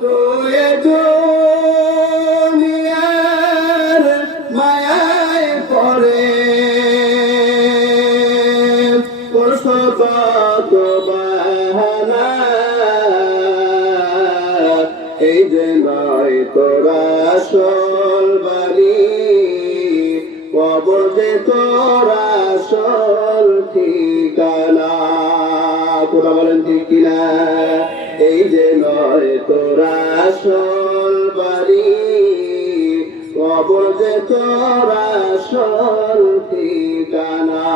তুই দুনিয়ার মায়ায় পড়ে করছো কত বাহানা, এই যে নয় তোরা আসল বাড়ি, কবর যে তোরা আসল ঠিকানা। কথা বলেন ঠিক কিনা? এই যে নয় তোরা আসল বাড়ি, কবর যে তোরা আসল ঠিকানা।